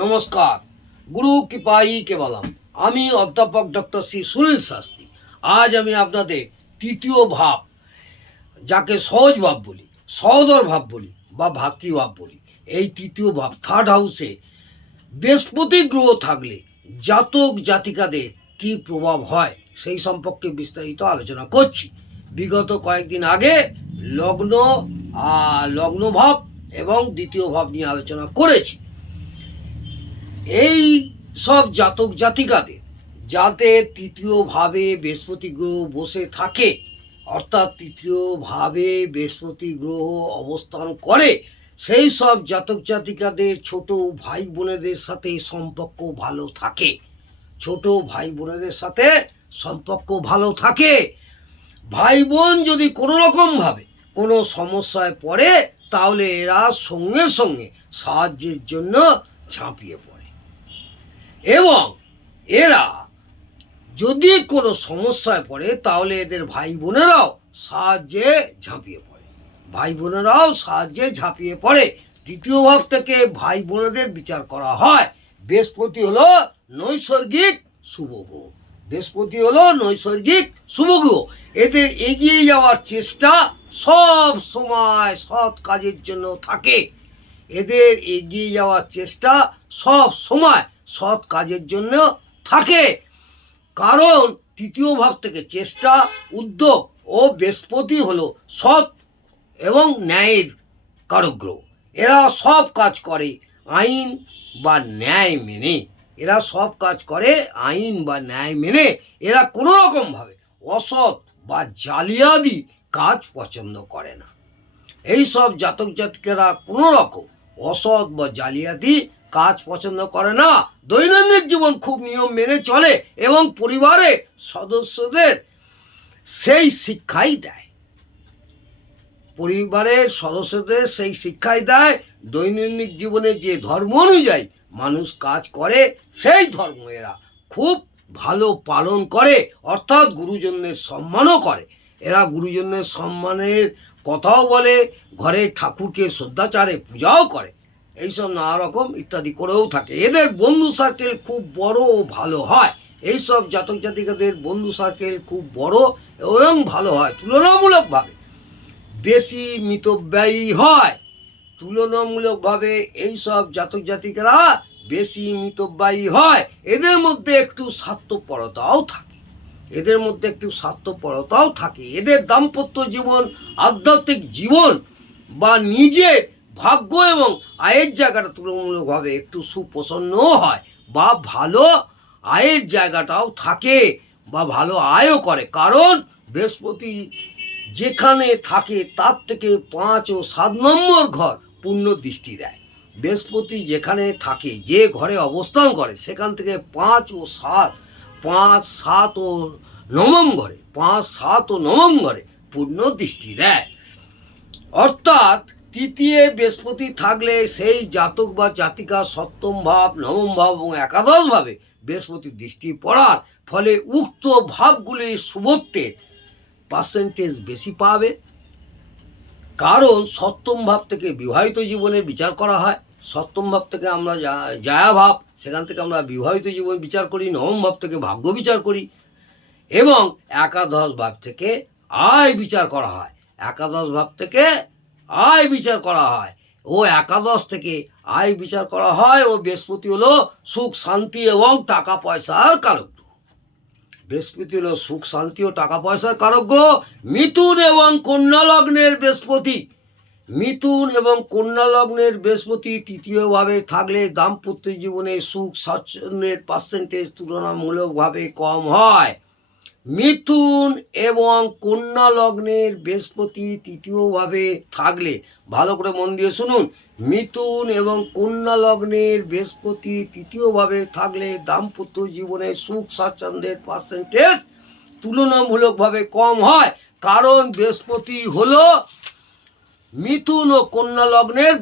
নমস্কার। গুরু কৃপাই কেবলম। আমি অধ্যাপক ডক্টর শ্রী সুনীল শাস্ত্রী। আজ আমি আপনাদের তৃতীয় ভাব, যাকে সহজ ভাব বলি, সহোদর ভাব বলি বা ভাতৃভাব বলি, এই তৃতীয় ভাব থার্ড হাউসে বৃহস্পতি গ্রহ থাকলে জাতক জাতিকাদের কি প্রভাব হয় সেই সম্পর্কে বিস্তারিত আলোচনা করছি। বিগত কয়েকদিন আগে লগ্ন ভাব এবং দ্বিতীয় ভাব নিয়ে আলোচনা করেছি। এই সব জাতক জাতিকাদের যাতে তৃতীয় ভাবে বৃহস্পতি গ্রহ বসে থাকে, অর্থাৎ তৃতীয় ভাবে বৃহস্পতি গ্রহ অবস্থান করে, সেই সব জাতক জাতিকাদের ছোট ভাই বোনেদের সাথে সম্পর্ক ভালো থাকে। ছোট ভাই বোনেদের সাথে সম্পর্ক ভালো থাকে। ভাই বোন যদি কোনো রকমভাবে কোনো সমস্যায় পড়ে, তাহলে এরা সঙ্গে সঙ্গে সাহায্যের জন্য ঝাঁপিয়ে পড়ে। এবং এরা যদি কোনো সমস্যায় পড়ে, তাহলে এদের ভাই বোনেরাও সাহায্যে ঝাঁপিয়ে পড়ে। ভাই বোনেরাও সাহায্যে ঝাঁপিয়ে পড়ে। দ্বিতীয় ভাব থেকে ভাই বোনেদের বিচার করা হয়। বৃহস্পতি হলো নৈসর্গিক শুভ গ্রহ। বৃহস্পতি হলো নৈসর্গিক শুভ গ্রহ। এদের এগিয়ে যাওয়ার চেষ্টা সব সময় সৎ কাজের জন্য থাকে। এদের এগিয়ে যাওয়ার চেষ্টা সব সময় সৎ কাজের জন্য থাকে। কারণ তৃতীয় ভাব থেকে চেষ্টা, উদ্যোগ ও বৃহস্পতি হলো সৎ এবং ন্যায়ের কারক গ্রহ। এরা সব কাজ করে আইন বা ন্যায় মেনে। এরা সব কাজ করে আইন বা ন্যায় মেনে। এরা কোনো রকমভাবে অসৎ বা জালিয়াতি কাজ পছন্দ করে না। এই সব জাতক জাতিকেরা কোনো রকম অসৎ বা জালিয়াতি কাজ পছন্দ করে না। দৈনন্দিন জীবন খুব নিয়ম মেনে চলে এবং পরিবারের সদস্যদের সেই শিক্ষাই দেয়। পরিবারের সদস্যদের সেই শিক্ষাই দেয়। দৈনন্দিন জীবনে যে ধর্ম অনুযায়ী মানুষ কাজ করে, সেই ধর্ম এরা খুব ভালো পালন করে, অর্থাৎ গুরুজনদের সম্মানও করে। এরা গুরুজনের সম্মানের কথাও বলে, ঘরে ঠাকুরকে শ্রদ্ধাচারে পূজাও করে, এইসব নানা রকম ইত্যাদি করেও থাকে। এদের বন্ধু সার্কেল খুব বড় ও ভালো হয়। এইসব জাতক জাতিকাদের বন্ধু সার্কেল খুব বড় এবং ভালো হয়। তুলনামূলকভাবে বেশি মিতব্যয়ী হয়। তুলনামূলকভাবে এইসব জাতক জাতিকারা বেশি মিতব্যয়ী হয়। এদের মধ্যে একটু স্বার্থপরতাও থাকে। এদের দাম্পত্য জীবন, আধ্যাত্মিক জীবন বা নিজের ভাগ্য এবং আয়ের জায়গাটা তুলনামূলকভাবে একটু সুপ্রসন্নও হয়, বা ভালো আয়ের জায়গাটাও থাকে, বা ভালো আয়ও করে। কারণ বৃহস্পতি যেখানে থাকে তার থেকে 5 ও 7 নম্বর ঘর পূর্ণ দৃষ্টি দেয়। বৃহস্পতি যেখানে থাকে, যে ঘরে অবস্থান করে, সেখান থেকে 5 ও 7 ও নবম ঘরে পূর্ণ দৃষ্টি দেয়। অর্থাৎ তৃতীয় বৃহস্পতি থাকলে সেই জাতক বা জাতিকা সপ্তম ভাব, নবম ভাব এবং একাদশ ভাবে বৃহস্পতির দৃষ্টি পড়ার ফলে উক্ত ভাবগুলির শুভত্বের পার্সেন্টেজ বেশি পাবে। কারণ সপ্তম ভাব থেকে বিবাহিত জীবনের বিচার করা হয়। সপ্তম ভাব থেকে আমরা জায়া ভাব, সেখান থেকে আমরা বিবাহিত জীবন বিচার করি। নবম ভাব থেকে ভাগ্য বিচার করি এবং একাদশ ভাব থেকে আয় বিচার করা হয়। ও একাদশ থেকে আয় বিচার করা হয়। ও বৃহস্পতি হলো সুখ, শান্তি এবং টাকা পয়সার কারক গ্রহ। মিথুন এবং কন্যা লগ্নের বৃহস্পতি তৃতীয়ভাবে থাকলে দাম্পত্য জীবনে সুখ স্বাচ্ছন্দ্যের পার্সেন্টেজ তুলনামূলকভাবে কম হয়। মিথুন এবং কন্যা লগ্নের বৃহস্পতি তৃতীয়ভাবে থাকলে, ভালো করে মন দিয়ে শুনুন, মিথুন এবং কন্যা লগ্নের বৃহস্পতি তৃতীয়ভাবে থাকলে দাম্পত্য জীবনে সুখ স্বাচ্ছন্দ্যের পার্সেন্টেজ তুলনামূলকভাবে কম হয়। কারণ বৃহস্পতি হলো মিথুন ও কন্যা লগ্নের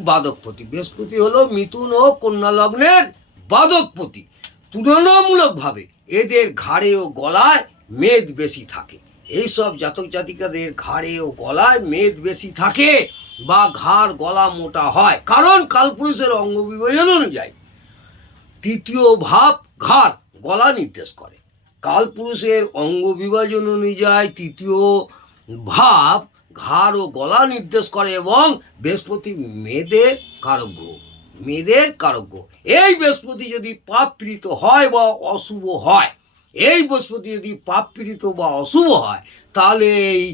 বাদকপতি। তুলনামূলকভাবে এদের ঘাড়ে ও গলায় মেদ বেশি থাকে। এইসব জাতক জাতিকাদের ঘাড়ে ও গলায় মেদ বেশি থাকে বা ঘাড় গলা মোটা হয়। কারণ কালপুরুষের অঙ্গ বিভাজন অনুযায়ী তৃতীয় ভাব ঘাড় গলা নির্দেশ করে। কালপুরুষের অঙ্গ বিভাজন অনুযায়ী তৃতীয় ভাব ঘাড় ও গলা নির্দেশ করে এবং বৃহস্পতি মেয়েদের কারক গ্রহ। মেয়েদের কারক গ্রহ। এই বৃহস্পতি যদি পাপ পীড়িত হয় বা অশুভ হয়, এই বৃহস্পতি যদি পাপ পীড়িত বা অশুভ হয়, তাহলে এই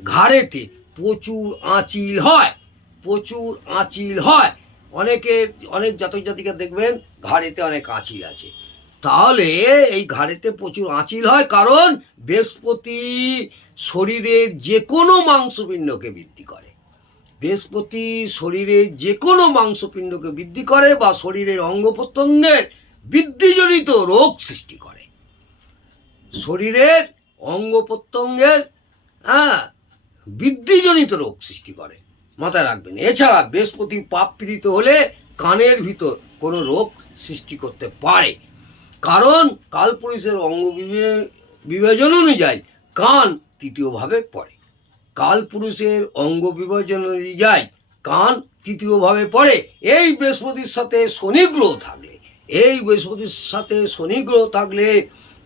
ঘাড়েতে প্রচুর আঁচিল হয়, প্রচুর আঁচিল হয়। অনেক জাতক জাতিকা দেখবেন ঘাড়েতে অনেক আঁচিল আছে। তাহলে এই ঘাড়েতে প্রচুর আঁচিল হয়, কারণ বৃহস্পতি শরীরের যে কোনো মাংসপিণ্ডকে বৃদ্ধি করে। বৃহস্পতি শরীরের যে কোনো মাংসপিণ্ডকে বৃদ্ধি করে বা শরীরের অঙ্গ প্রত্যঙ্গের বৃদ্ধিজনিত রোগ সৃষ্টি করে। শরীরের অঙ্গ প্রত্যঙ্গের বৃদ্ধিজনিত রোগ সৃষ্টি করে, মাথায় রাখবেন। এছাড়া বৃহস্পতি পাপ পীড়িত হলে কানের ভিতর কোনো রোগ সৃষ্টি করতে পারে, কারণ কালপুরুষের অঙ্গ বিভাজন অনুযায়ী কান তৃতীয়ভাবে পড়ে। কালপুরুষের অঙ্গ বিভাজন অনুযায়ী কান তৃতীয়ভাবে পড়ে। এই বৃহস্পতির সাথে শনি গ্রহ থাকলে, এই বৃহস্পতির সাথে শনি গ্রহ থাকলে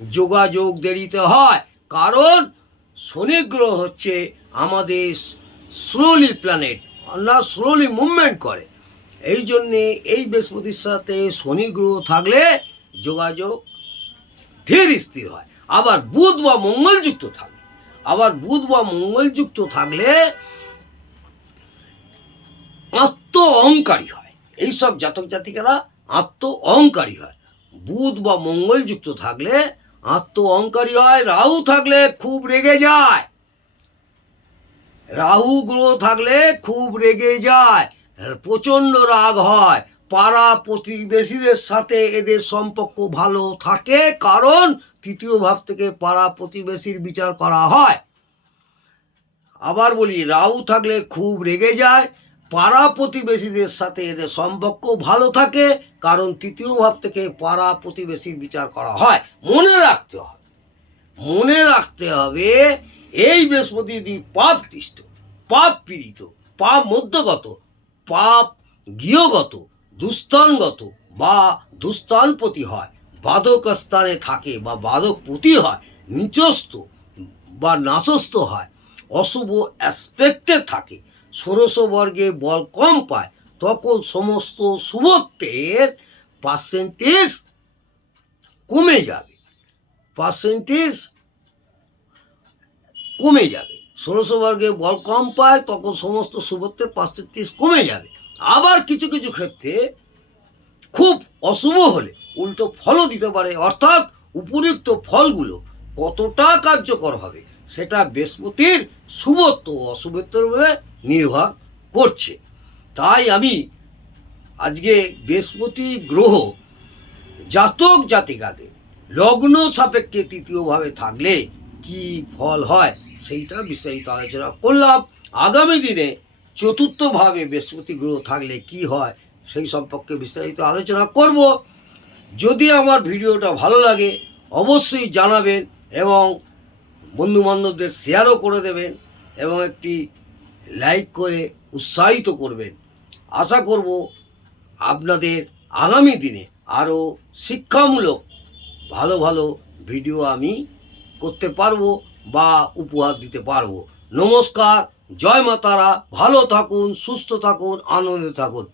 যোগাযোগ দেরিতে হয়, কারণ শনি গ্রহ হচ্ছে আমাদের স্লোলি প্ল্যানেট, না স্লোলি মুভমেন্ট করে। এই জন্যে এই বৃহস্পতির সাথে শনি গ্রহ থাকলে যোগাযোগ ধীর স্থির হয়। আবার বুধ বা মঙ্গলযুক্ত থাকলে, আত্ম অহংকারী হয়। এইসব জাতক জাতিকারা আত্ম অহংকারী হয়। বুধ বা মঙ্গলযুক্ত থাকলে আত্ম অহংকারী হয়। রাহু থাকলে খুব রেগে যায়, রাহু গ্রহ থাকলে খুব রেগে যায়, প্রচণ্ড রাগ হয়। পাড়া প্রতিবেশীদের সাথে এদের সম্পর্ক ভালো থাকে, কারণ তৃতীয় ভাব থেকে পাড়া প্রতিবেশীর বিচার করা হয়। আবার বলি, রাহু থাকলে খুব রেগে যায়, পাড়া প্রতিবেশীদের সাথে এদের সম্পর্ক ভালো থাকে, কারণ তৃতীয় ভাব থেকে পাড়া প্রতিবেশীর বিচার করা হয়। মনে রাখতে হবে এই বৃহস্পতি যদি পাপদৃষ্ট, পাপ পীড়িত, পাপ মধ্যগত, পাপ গৃহগত, দুস্থানগত বা দুস্থানপতি হয়, বাদক স্থানে থাকে বা বাদকপতি হয়, নিচস্থ বা নাচস্থ হয়, অশুভ অ্যাসপেক্টে থাকে, ষোড়শ বর্গে বল কম পায়, তখন সমস্ত শুভত্বের পার্সেন্টেজ কমে যাবে, ষোড়শ বর্গে বল কম পায়, তখন সমস্ত শুভত্বের পার্সেন্টেজ কমে যাবে। আবার কিছু কিছু ক্ষেত্রে খুব অশুভ হলে উল্টো ফলও দিতে পারে, অর্থাৎ উপযুক্ত ফলগুলো কতটা কার্যকর হবে সেটা বৃহস্পতির শুভত্ব ও অশুভত্বের উপরে নির্ভর করছে। তাই আমি আজকে বৃহস্পতি গ্রহ জাতক জাতিকাদের লগ্ন সাপেক্ষে তৃতীয়ভাবে থাকলে কি ফল হয় সেইটা বিস্তারিত আলোচনা করলাম। আগামী দিনে চতুর্থভাবে বৃহস্পতি গ্রহ থাকলে কি হয় সেই সম্পর্কে বিস্তারিত আলোচনা করব। যদি আমার ভিডিওটা ভালো লাগে অবশ্যই জানাবেন এবং বন্ধুবান্ধবদের শেয়ারও করে দেবেন এবং একটি লাইক করে উৎসাহিত করবেন। আশা করব আপনাদের আগামী দিনে আরও শিক্ষামূলক ভালো ভালো ভিডিও আমি করতে পারবো বা উপহার দিতে পারবো। নমস্কার, জয় মা তারা। ভালো থাকুন, সুস্থ থাকুন, আনন্দে থাকুন।